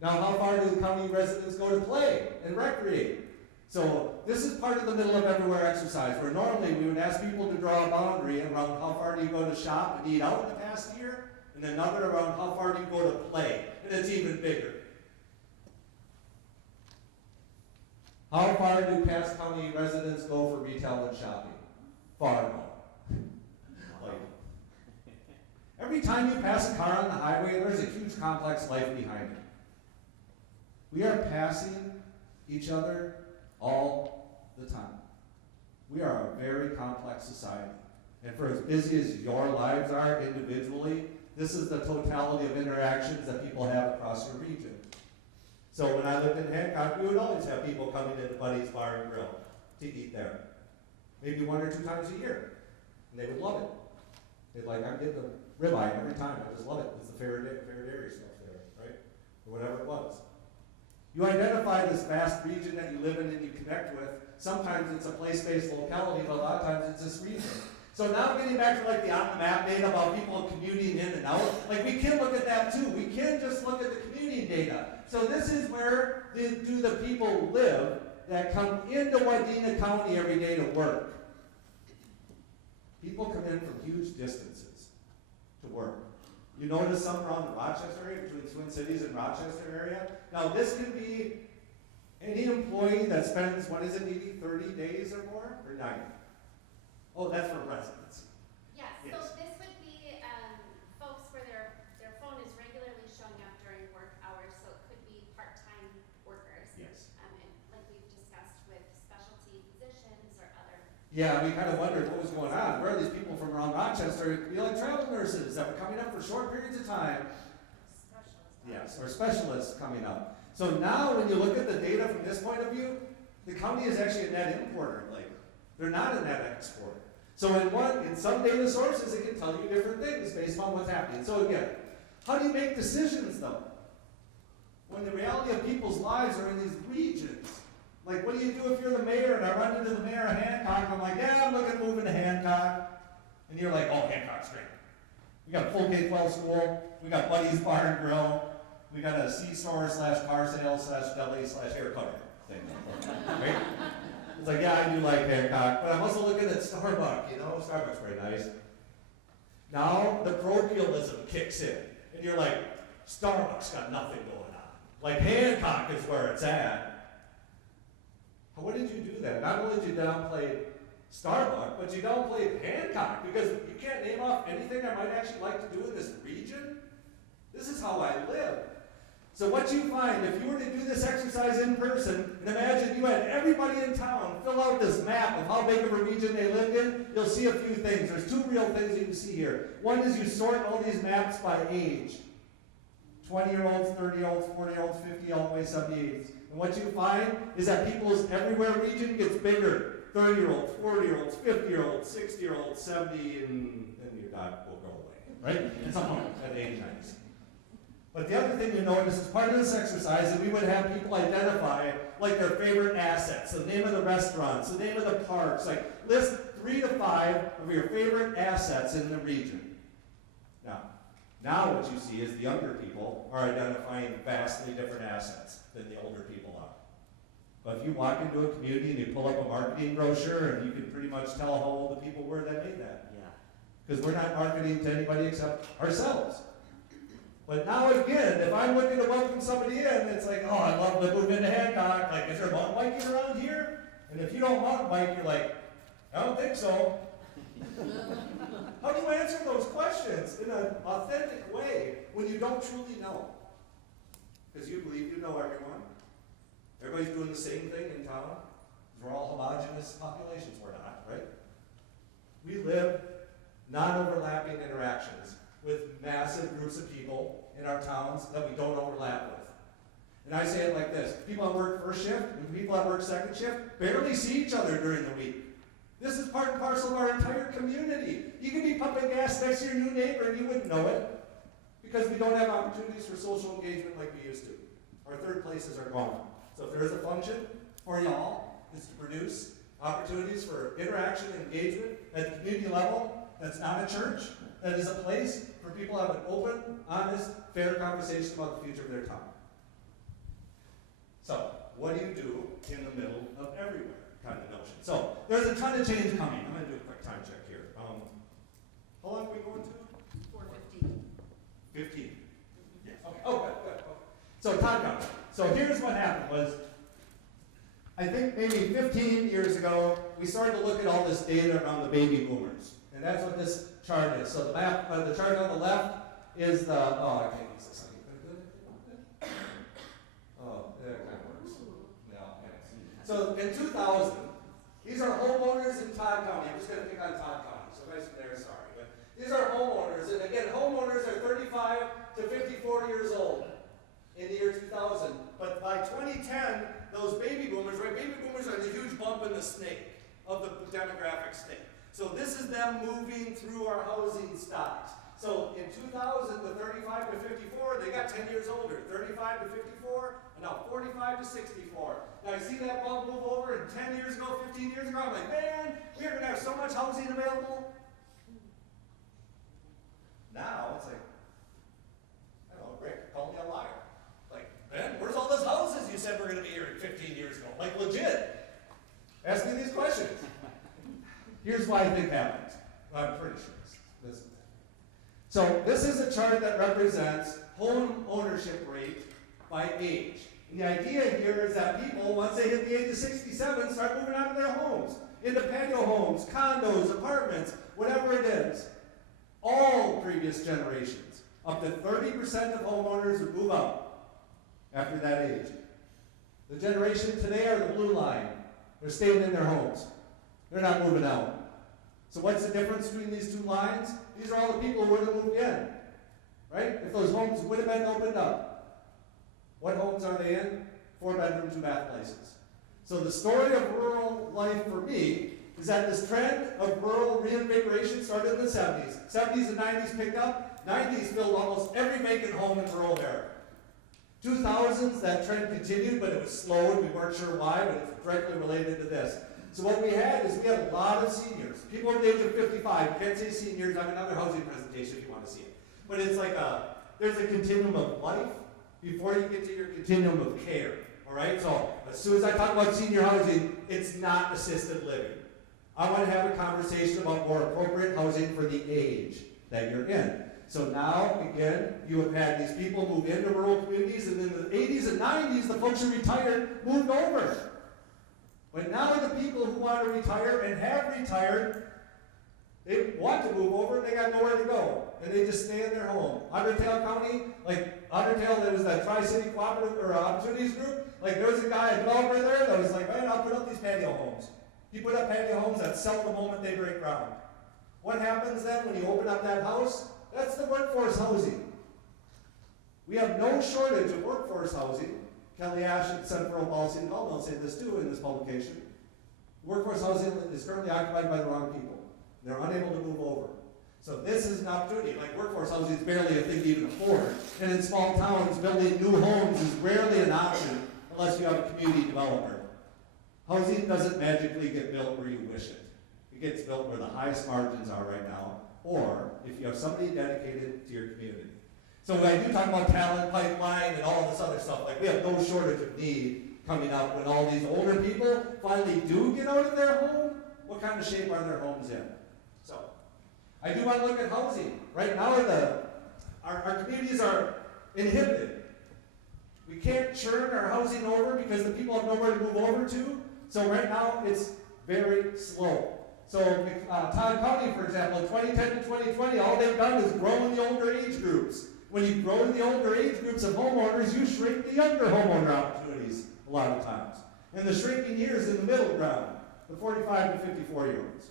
Now, how far do the county residents go to play and recreate? So this is part of the middle of everywhere exercise, where normally we would ask people to draw a boundary around how far do you go to shop and eat out in the past year, and another around how far do you go to play, and it's even bigger. How far do Cass County residents go for retail and shopping? Far no. Like, every time you pass a car on the highway, there's a huge complex life behind it. We are passing each other all the time. We are a very complex society. And for as busy as your lives are individually, this is the totality of interactions that people have across your region. So when I lived in Hancock, we would always have people coming into Buddy's Bar and Grill to eat there. Maybe 1 or 2 times a year. And they would love it. They'd like, I'm getting a ribeye every time. I just love it. It's the fair dairy stuff there, right? Or whatever it was. You identify this vast region that you live in and you connect with. Sometimes it's a place-based locality, but a lot of times it's this region. So now getting back to like the on the map data about people commuting in and out, like we can look at that too. We can just look at the commuting data. So this is where do the people live that come into Wadena County every day to work. People come in from huge distances to work. You notice some around the Rochester area, between Twin Cities and Rochester area. Now this can be any employee that spends, what is it, maybe 30 days or more, or 90? Oh, that's for residency. Yes, Yes. so this would be folks where their phone is regularly showing up during work hours, so it could be part-time workers. Yes. And like we've discussed with specialty positions or other. Yeah, we kind of wondered what was going on. Where are these people from around Rochester? It could be like travel nurses that were coming up for short periods of time. Specialists. Yes, or specialists coming up. So now when you look at the data from this point of view, the county is actually a net importer of labor. They're not a net exporter. So in some data sources, it can tell you different things based on what's happening. So again, how do you make decisions though? When the reality of people's lives are in these regions. Like what do you do if you're the mayor and I run into the mayor of Hancock and I'm like, yeah, I'm looking at moving to Hancock. And you're like, oh, Hancock's great. We got a full K-12 school. We got Buddy's Bar and Grill. We got a C-store / car sales / deli / hair cutter thing. Right? It's like, yeah, I do like Hancock, but I'm also looking at Starbucks, you know, Starbucks very nice. Now the parochialism kicks in, and you're like, Starbucks got nothing going on. Like Hancock is where it's at. What did you do then? Not only did you downplay Starbucks, but you downplayed Hancock, because you can't name off anything I might actually like to do in this region. This is how I live. So what you find, if you were to do this exercise in person, and imagine you had everybody in town fill out this map of how big of a region they lived in, you'll see a few things. There's 2 real things you can see here. One is you sort all these maps by age. 20-year-olds, 30-year-olds, 40-year-olds, 50, all the way 78s. And what you find is that people's everywhere region gets bigger. 30-year-olds, 40-year-olds, 50-year-olds, 60-year-olds, 70, and your dot will go away, right? At some point, at age 90s. But the other thing you notice is part of this exercise that we would have people identify like their favorite assets, the name of the restaurants, the name of the parks, like list 3 to 5 of your favorite assets in the region. Now what you see is the younger people are identifying vastly different assets than the older people are. But if you walk into a community and you pull up a marketing brochure and you can pretty much tell how old the people were that made that. Yeah. Because we're not marketing to anybody except ourselves. But now again, if I'm looking to welcome somebody in, it's like, oh, I'd love to move into Hancock. Like, is there a mountain biking around here? And if you don't mountain bike, you're like, I don't think so. How do you answer those questions in an authentic way when you don't truly know? Because you believe you know everyone. Everybody's doing the same thing in town. We're all homogenous populations. We're not, right? We live non-overlapping interactions with massive groups of people in our towns that we don't overlap with. And I say it like this: people that work first shift and people that work second shift barely see each other during the week. This is part and parcel of our entire community. You can be pumping gas next to your new neighbor and you wouldn't know it, because we don't have opportunities for social engagement like we used to. Our third places are gone. So if there is a function for y'all, is to produce opportunities for interaction and engagement at the community level that's not a church, that is a place for people to have an open, honest, fair conversation about the future of their town. So, what do you do in the middle of everywhere kind of notion? So, there's a ton of change coming. I'm going to do a quick time check here. How long are we going to? 4:15. 15. Yes. Okay. Oh, good. Okay. So, time out. So, here's what happened was, I think maybe 15 years ago, we started to look at all this data around the baby boomers. And that's what this chart is. So the map, the chart on the left is the, oh, I can't use this. Oh, that kind of works. No, okay. So in 2000, these are homeowners in Todd County. I'm just going to pick on Todd County, so guys from there, sorry. But these are homeowners, and again, homeowners are 35 to 54 years old in the year 2000. But by 2010, those baby boomers, right? Baby boomers are the huge bump in the snake of the demographic snake. So this is them moving through our housing stocks. So in 2000, the 35 to 54, they got 10 years older. 35 to 54, and now 45 to 64. Now you see that bump move over, and 10 years ago, 15 years ago, I'm like, man, we're going to have so much housing available. Now it's like, I don't know, Rick called me a liar. Like, Ben, where's all those houses you said were going to be here 15 years ago? Like, legit. Ask me these questions. Here's why I think happens. I'm pretty sure this is it. So this is a chart that represents home ownership rate by age. And the idea here is that people, once they hit the age of 67, start moving out of their homes, into patio homes, condos, apartments, whatever it is. All previous generations, up to 30% of homeowners would move out after that age. The generation today are the blue line. They're staying in their homes. They're not moving out. So what's the difference between these two lines? These are all the people who would have moved in, right? If those homes would have been opened up. What homes are they in? 4-bedroom, 2-bath places. So the story of rural life for me is that this trend of rural reinvigoration started in the 70s. 70s and 90s picked up. 90s filled almost every vacant home in rural America. 2000s, that trend continued, but it was slow, and we weren't sure why, but it's directly related to this. So what we had is we had a lot of seniors. People over the age of 55. You can't say seniors. I have another housing presentation if you want to see it. But it's like there's a continuum of life before you get to your continuum of care. All right? So as soon as I talk about senior housing, it's not assisted living. I want to have a conversation about more appropriate housing for the age that you're in. So now, again, you have had these people move into rural communities, and in the 80s and 90s, the folks who retired moved over. But now the people who want to retire and have retired, they want to move over and they got nowhere to go. And they just stay in their home. Undertale County, like Undertale, there was that Tri-City Cooperative or Opportunities Group. Like there was a guy, a developer there that was like, man, I'll put up these patio homes. He put up patio homes that sell the moment they break ground. What happens then when you open up that house? That's the workforce housing. We have no shortage of workforce housing. Kelly Ash at the Center for Policy and Development will say this too in this publication. Workforce housing is currently occupied by the wrong people. They're unable to move over. So this is an opportunity. Like workforce housing is barely a thing to even afford. And in small towns, building new homes is rarely an option unless you have a community developer. Housing doesn't magically get built where you wish it. It gets built where the highest margins are right now, or if you have somebody dedicated to your community. So when I do talk about talent pipeline and all this other stuff, like we have no shortage of need coming up when all these older people finally do get out of their home. What kind of shape are their homes in? So I do want to look at housing. Right now our communities are inhibited. We can't churn our housing over because the people have nowhere to move over to. So right now it's very slow. So Todd County, for example, in 2010 to 2020, all they've done is grow in the older age groups. When you grow in the older age groups of homeowners, you shrink the younger homeowner opportunities a lot of times. And the shrinking years in the middle ground, the 45 to 54-year-olds.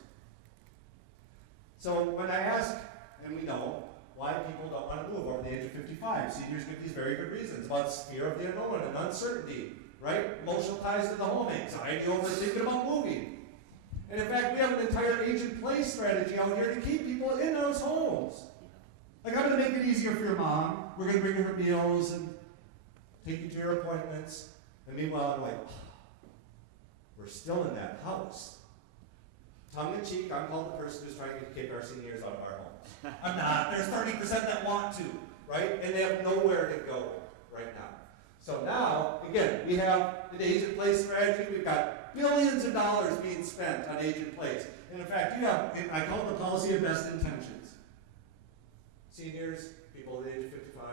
So when I ask, and we know, why people don't want to move over the age of 55, seniors give these very good reasons about fear of the unknown and uncertainty, right? Emotional ties to the home, anxiety over thinking about moving. And in fact, we have an entire age-in-place strategy out here to keep people in those homes. Like, I'm going to make it easier for your mom. We're going to bring her meals and take you to your appointments. And meanwhile, I'm like, we're still in that house. Tongue in cheek, I'm called the person who's trying to kick our seniors out of our homes. I'm not. There's 30% that want to, right? And they have nowhere to go right now. So now, again, we have an age-in-place strategy. We've got billions of dollars being spent on age-in-place. And in fact, you have, I call it the policy of best intentions. Seniors, people at the age of 55,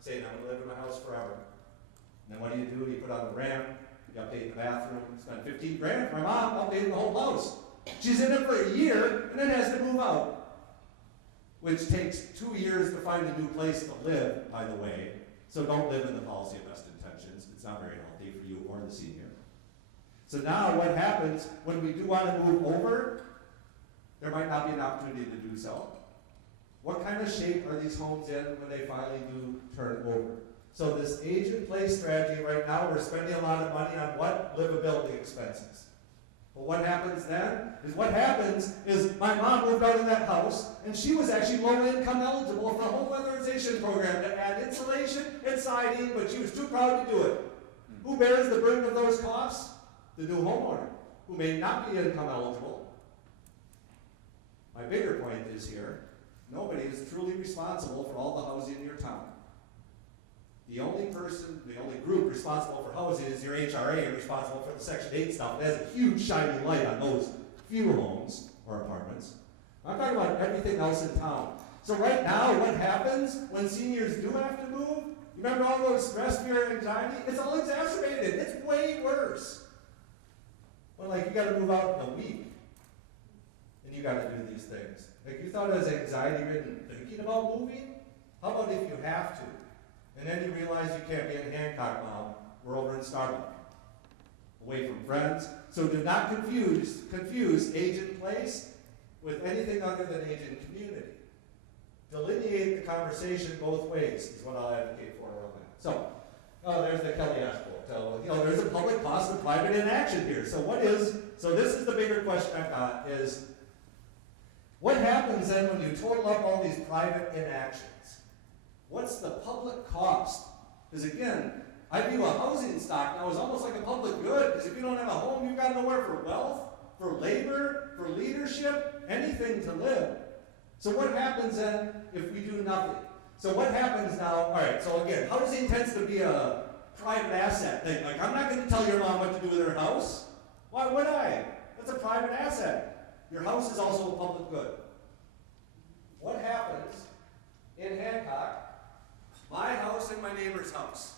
saying, I'm going to live in my house forever. And then what do? You put on the ramp, you update the bathroom, spend $15 grand for my mom, updating the whole house. She's in it for a year, and then has to move out. Which takes 2 years to find a new place to live, by the way. So don't live in the policy of best intentions. It's not very healthy for you or the senior. So now what happens when we do want to move over, there might not be an opportunity to do so. What kind of shape are these homes in when they finally do turn over? So this age-in-place strategy right now, we're spending a lot of money on what? Livability expenses. But what happens then is my mom moved out of that house, and she was actually low-income eligible for a home weatherization program to add insulation and siding, but she was too proud to do it. Who bears the burden of those costs? The new homeowner, who may not be income eligible. My bigger point is here, nobody is truly responsible for all the housing in your town. The only group responsible for housing is your HRA, responsible for the Section 8 stuff. It has a huge shining light on those few homes or apartments. I'm talking about everything else in town. So right now, what happens when seniors do have to move? You remember all those stress, fear, and anxiety? It's all exacerbated. It's way worse. Well, like, you got to move out in a week, and you got to do these things. Like, you thought it was anxiety-ridden thinking about moving? How about if you have to? And then you realize you can't be in Hancock, Mom. We're over in Starbucks, away from friends. So do not confuse age in place with anything other than age in community. Delineate the conversation both ways is what I'll advocate for around that. So, there's the Kelly Ash quote. There's a public cost of private inaction here. So this is the bigger question I've got is, what happens then when you total up all these private inactions? What's the public cost? Because again, I view a housing stock now as almost like a public good, because if you don't have a home, you've got nowhere for wealth, for labor, for leadership, anything to live. So what happens then if we do nothing? So what happens now, all right, so again, housing tends to be a private asset thing. Like, I'm not going to tell your mom what to do with her house. Why would I? That's a private asset. Your house is also a public good. What happens in Hancock? My house and my neighbor's house,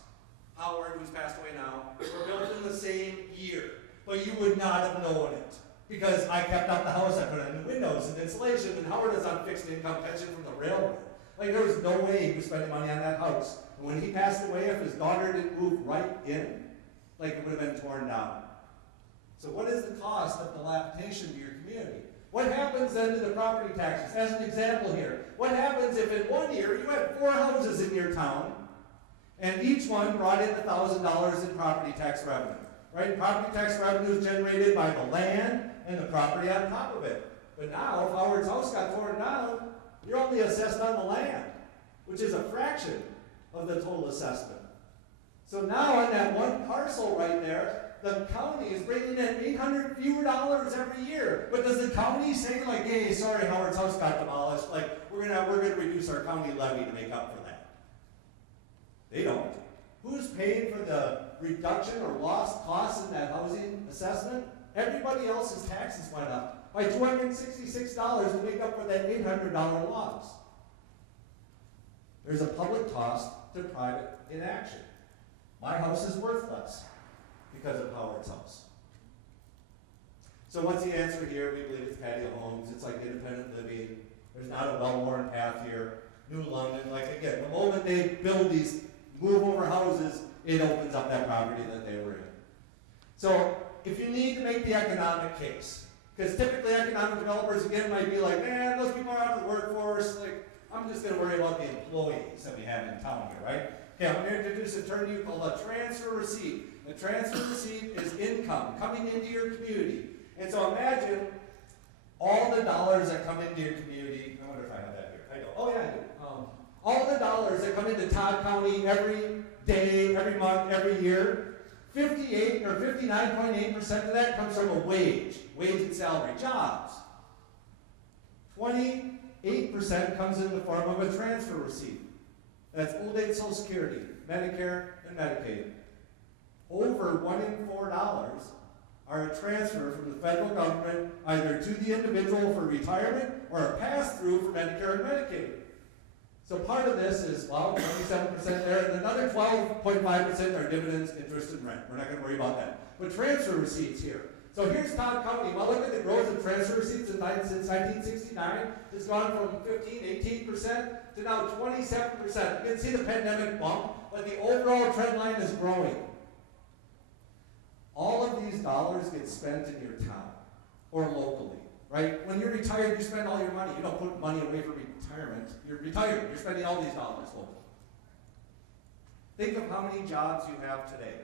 Howard, who's passed away now, were built in the same year. But you would not have known it. Because I kept up the house, I put in new windows and insulation, and Howard is on fixed income pension from the railroad. Like, there was no way he was spending money on that house. And when he passed away, if his daughter didn't move right in, like, it would have been torn down. So what is the cost of dilapidation to your community? What happens then to the property taxes? As an example here, what happens if in 1 year you had 4 houses in your town, and each one brought in $1,000 in property tax revenue? Right? Property tax revenue is generated by the land and the property on top of it. But now, if Howard's house got torn down, you're only assessed on the land, which is a fraction of the total assessment. So now on that one parcel right there, the county is bringing in $800 fewer every year. But does the county say, like, hey, sorry, Howard's house got demolished, like, we're gonna reduce our county levy to make up for that? They don't. Who's paying for the reduction or lost costs in that housing assessment? Everybody else's taxes went up by $266 to make up for that $800 loss. There's a public cost to private inaction. My house is worth less because of Howard's house. So what's the answer here? We believe it's patio homes. It's like independent living. There's not a well-worn path here. New London, like, again, the moment they build these move-over houses, it opens up that property that they were in. So if you need to make the economic case, because typically economic developers, again, might be like, man, those people are out of the workforce. Like, I'm just going to worry about the employees that we have in town here, right? Okay, I'm going to introduce a term you call a transfer receipt. A transfer receipt is income coming into your community. And so imagine all the dollars that come into your community. I wonder if I have that here. I don't. Oh, yeah, I do. All the dollars that come into Todd County every day, every month, every year, 58 or 59.8% of that comes from a wage and salary jobs. 28% comes in the form of a transfer receipt. That's old age Social Security, Medicare, and Medicaid. Over $1 in $4 are a transfer from the federal government either to the individual for retirement or a pass-through for Medicare and Medicaid. So part of this is, well, 27% there, and another 12.5% are dividends, interest, and rent. We're not going to worry about that. But transfer receipts here. So here's Todd County. Well, look at the growth of transfer receipts since 1969. It's gone from 18% to now 27%. You can see the pandemic bump, but the overall trend line is growing. All of these dollars get spent in your town or locally, right? When you're retired, you spend all your money. You don't put money away for retirement. You're retired. You're spending all these dollars locally. Think of how many jobs you have today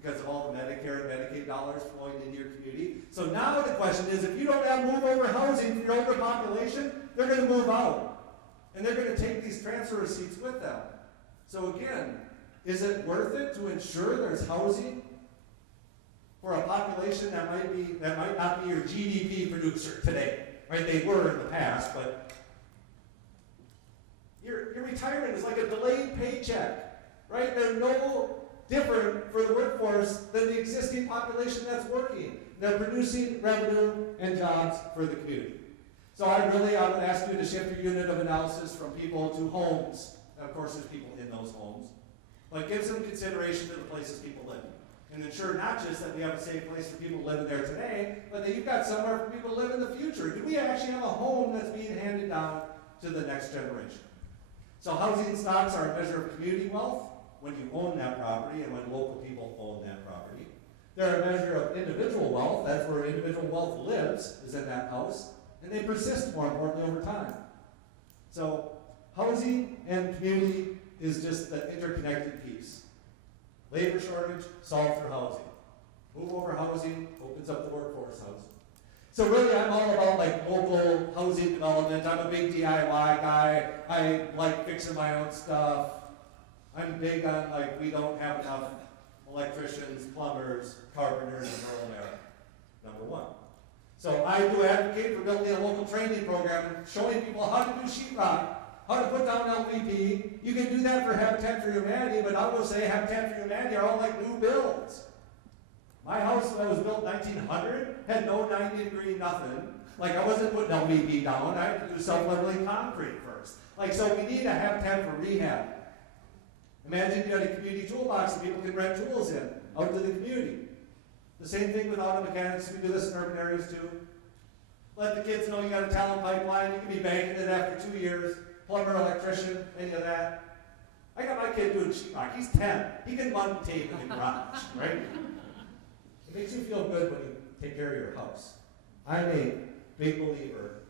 because of all the Medicare and Medicaid dollars flowing into your community. So now the question is, if you don't have move-over housing for your older population, they're going to move out. And they're going to take these transfer receipts with them. So again, is it worth it to ensure there's housing for a population that might not be your GDP producer today? Right? They were in the past, but your retirement is like a delayed paycheck. Right? They're no different for the workforce than the existing population that's working. They're producing revenue and jobs for the community. So I would ask you to shift your unit of analysis from people to homes. Of course, there's people in those homes. But give some consideration to the places people live. And ensure not just that we have a safe place for people living there today, but that you've got somewhere for people to live in the future. Do we actually have a home that's being handed down to the next generation? So housing stocks are a measure of community wealth when you own that property and when local people own that property. They're a measure of individual wealth. That's where individual wealth lives, is in that house. And they persist, more importantly, over time. So housing and community is just the interconnected piece. Labor shortage, solved through housing. Move over housing opens up the workforce housing. So really, I'm all about like local housing development. I'm a big DIY guy. I like fixing my own stuff. I'm big on like we don't have enough electricians, plumbers, carpenters in rural America. Number one. So I do advocate for building a local training program and showing people how to do sheetrock, how to put down LVP. You can do that for Habitat for Humanity, but I will say Habitat for Humanity are all like new builds. My house that was built 1900 had no 90-degree nothing. Like I wasn't putting LVP down. I had to do self-leveling concrete first. Like so, we need a Habitat for Rehab. Imagine you had a community toolbox that people can rent tools in out to the community. The same thing with auto mechanics. We do this in urban areas too. Let the kids know you got a talent pipeline. You can be banking it after 2 years. Plumber, electrician, any of that. I got my kid doing sheetrock. He's 10. He can mud tape in the garage, right? It makes you feel good when you take care of your house. I'm a big believer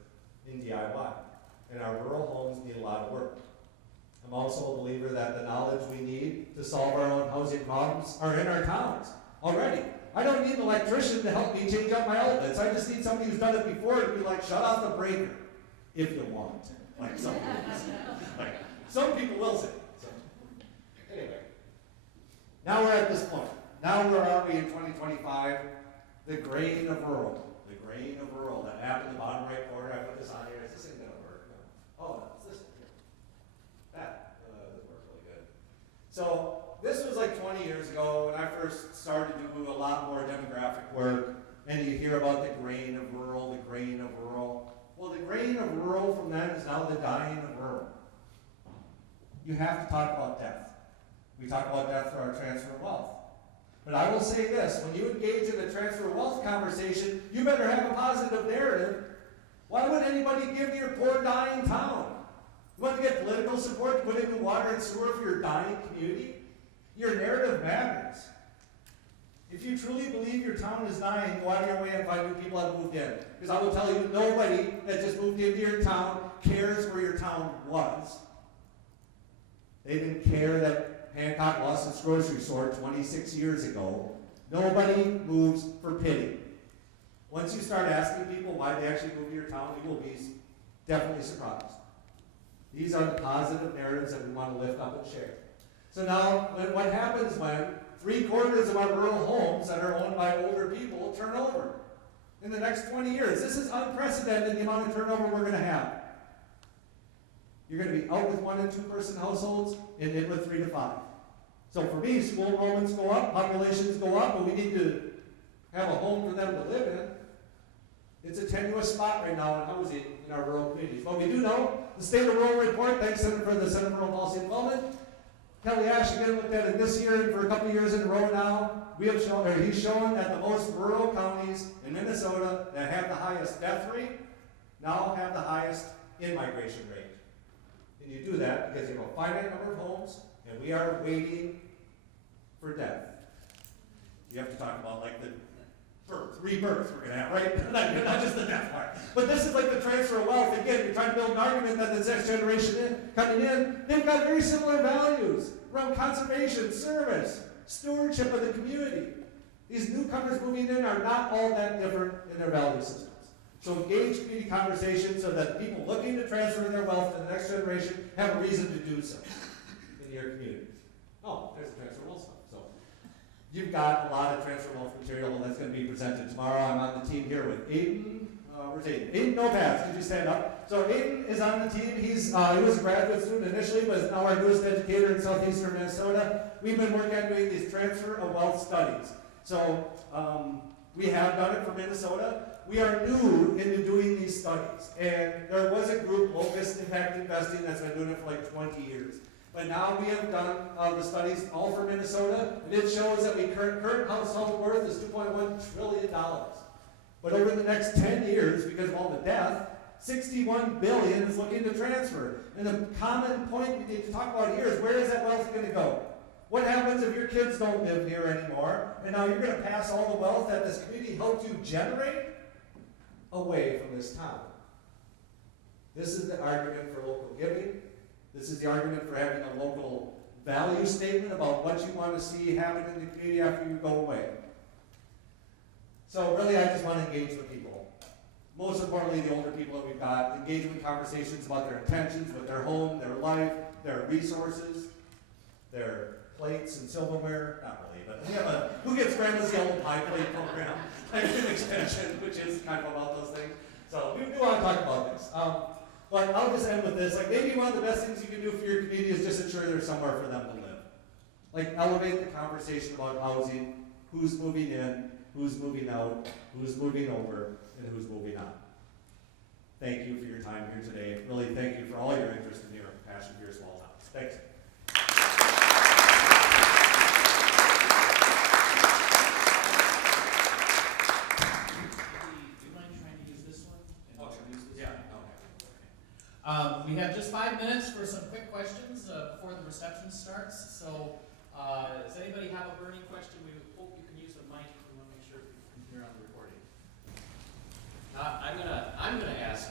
in DIY, and our rural homes need a lot of work. I'm also a believer that the knowledge we need to solve our own housing problems are in our towns already. I don't need an electrician to help me change up my outlets. I just need somebody who's done it before to be like, shut off the breaker, if you want. Like some people say. Like, some people will say. So, anyway, now we're at this point. Now where are we in 2025? The grain of rural. The grain of rural. That app in the bottom right corner, I put this on here. Is this thing going to work? No. Oh, no, it's this one here. That doesn't work really good. So this was like 20 years ago when I first started to do a lot more demographic work, and you hear about the grain of rural, the grain of rural. Well, the grain of rural from then is now the dying of rural. You have to talk about death. We talk about death through our transfer of wealth. But I will say this, when you engage in the transfer of wealth conversation, you better have a positive narrative. Why would anybody give to your poor dying town? You want to get political support to put in water and sewer for your dying community? Your narrative matters. If you truly believe your town is dying, go out of your way and find new people that moved in. Because I will tell you, nobody that just moved into your town cares where your town was. They didn't care that Hancock lost its grocery store 26 years ago. Nobody moves for pity. Once you start asking people why they actually moved to your town, you will be definitely surprised. These are the positive narratives that we want to lift up and share. So now, what happens when 3/4 of our rural homes that are owned by older people turn over in the next 20 years? This is unprecedented, the amount of turnover we're going to have. You're going to be out with 1- and 2-person households and in with 3 to 5. So for me, school enrollments go up, populations go up, but we need to have a home for them to live in. It's a tenuous spot right now in housing in our rural communities. But we do know the State of Rural Report, thanks for the Center for Rural Policy Development. Kelly Ash again looked at it this year and for a couple of years in a row now. He's shown that the most rural counties in Minnesota that have the highest death rate now have the highest in-migration rate. And you do that because you have a finite number of homes, and we are waiting for death. You have to talk about like the rebirth we're gonna have, right? Not just the death part. But this is like the transfer of wealth. Again, you're trying to build an argument that the next generation coming in, they've got very similar values around conservation, service, stewardship of the community. These newcomers moving in are not all that different in their value systems. So engage community conversation so that people looking to transfer their wealth to the next generation have a reason to do so in your communities. Oh, there's the transfer wealth stuff. So you've got a lot of transfer wealth material that's going to be presented tomorrow. I'm on the team here with Aiden. Where's Aiden? Aiden Novas, could you stand up? So Aiden is on the team. He was a graduate student initially, but is now our newest educator in southeastern Minnesota. We've been working on doing these transfer of wealth studies. So we have done it for Minnesota. We are new into doing these studies. And there was a group, Locust Impact Investing, that's been doing it for like 20 years. But now we have done the studies all for Minnesota, and it shows that current household worth is $2.1 trillion. But over the next 10 years, because of all the death, $61 billion is looking to transfer. And the common point we need to talk about here is, where is that wealth going to go? What happens if your kids don't live here anymore, and now you're going to pass all the wealth that this community helped you generate away from this town? This is the argument for local giving. This is the argument for having a local value statement about what you want to see happen in the community after you go away. So really, I just want to engage with people. Most importantly, the older people that we've got, engage with conversations about their intentions with their home, their life, their resources, their plates and silverware. Not really, but we have a Who Gets Grandma's Yellow Pie Plate program, like an extension, which is kind of about those things. So we do want to talk about this. But I'll just end with this. Like, maybe one of the best things you can do for your community is just ensure there's somewhere for them to live. Like, elevate the conversation about housing, who's moving in, who's moving out, who's moving over, and who's moving on. Thank you for your time here today. Really, thank you for all your interest and your passion for your small towns. Thanks. We have just 5 minutes for some quick questions before the reception starts. So, does anybody have a burning question? We hope you can use the mic. We want to make sure you can hear on the recording. I'm gonna ask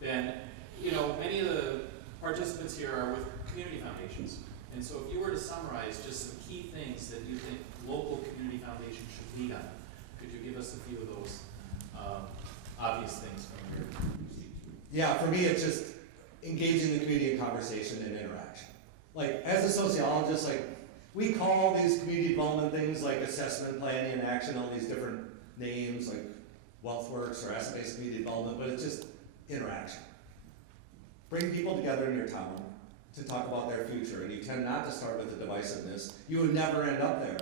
Ben. You know, many of the participants here are with community foundations, and so if you were to summarize just some key things that you think local community foundations should lead on, could you give us a few of those obvious things from your? Yeah, for me, it's just engaging the community in conversation and interaction. Like, as a sociologist, like, we call these community development things like assessment, planning, and action, all these different names, like WealthWorks or asset-based community development, but it's just interaction. Bring people together in your town to talk about their future, and you tend not to start with the divisiveness. You would never end up there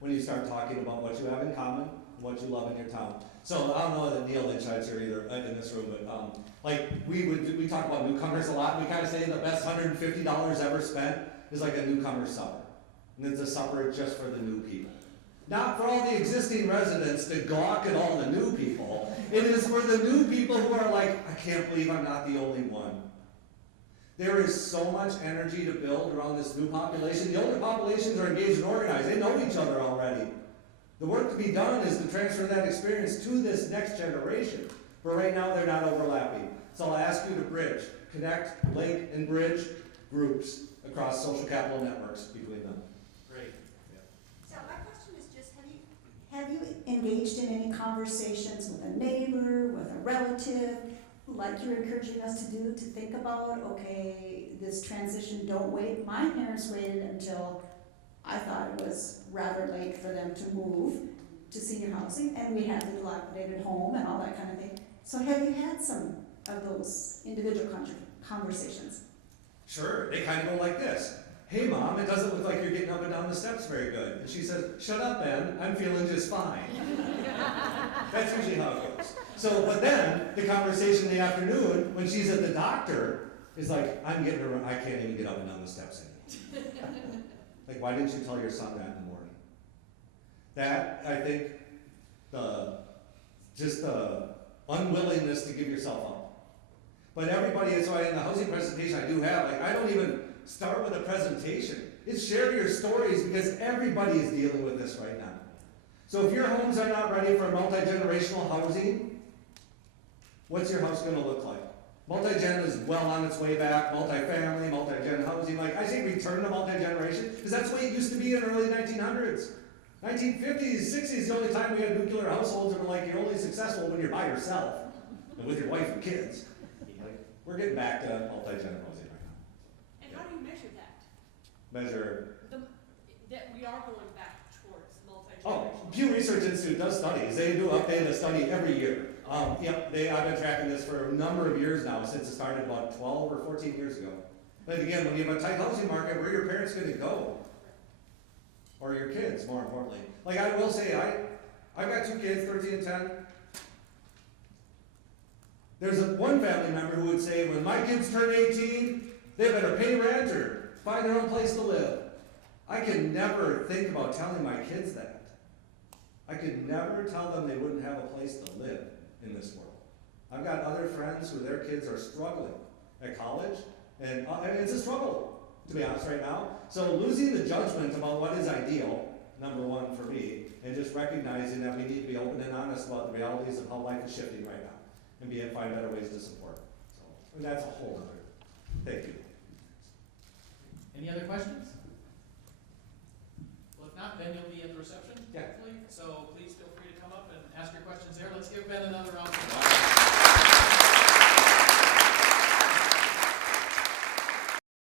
when you start talking about what you have in common and what you love in your town. So I don't know that Neil Lynchard's here either in this room, but like we talk about newcomers a lot. We kind of say the best $150 ever spent is like a newcomer supper, and it's a supper just for the new people, not for all the existing residents to gawk at all the new people. It is for the new people who are like, I can't believe I'm not the only one. There is so much energy to build around this new population. The older populations are engaged and organized. They know each other already. The work to be done is to transfer that experience to this next generation. But right now, they're not overlapping. So I'll ask you to bridge, connect, link, and bridge groups across social capital networks between them. Great. Yeah. So my question is just, have you engaged in any conversations with a neighbor, with a relative, like you're encouraging us to do, to think about, okay, this transition, don't wait. My parents waited until I thought it was rather late for them to move to senior housing, and we had the dilapidated home and all that kind of thing. So have you had some of those individual conversations? Sure, they kind of go like this. Hey Mom, it doesn't look like you're getting up and down the steps very good. And she says, shut up Ben, I'm feeling just fine. That's usually how it goes. So, but then the conversation in the afternoon when she's at the doctor is like, I can't even get up and down the steps anymore. Like, why didn't you tell your son that in the morning? That, I think, the unwillingness to give yourself up. But everybody, so in the housing presentation I do have, like, I don't even start with a presentation. It's share your stories because everybody is dealing with this right now. So if your homes are not ready for multi-generational housing, what's your house gonna look like? Multi-gen is well on its way back, multi-family, multi-gen housing, like I say return to multi-generation, because that's the way it used to be in the early 1900s. 1950s, 60s, the only time we had nuclear households that were like, you're only successful when you're by yourself, and with your wife and kids. Like, we're getting back to multi-gen housing right now. And how do you measure that? Measure, That we are going back towards oh, multi-generational? Pew Research Institute does studies, they do update a study every year. I've been tracking this for a number of years now, since it started about 12 or 14 years ago. But again, when you have a tight housing market, where are your parents gonna go? Or your kids, more importantly. Like I will say, I've got 2 kids, 13 and 10. There's one family member who would say, when my kids turn 18, they better pay rent or find their own place to live. I could never think about telling my kids that. I could never tell them they wouldn't have a place to live in this world. I've got other friends who their kids are struggling at college, and it's a struggle, to be honest, right now. So losing the judgment about what is ideal, number one for me, and just recognizing that we need to be open and honest about the realities of how life is shifting right now, and find better ways to support. So, and that's a whole other. Thank you. Any other questions? Well, if not, then you'll be at the reception, Yeah. hopefully. So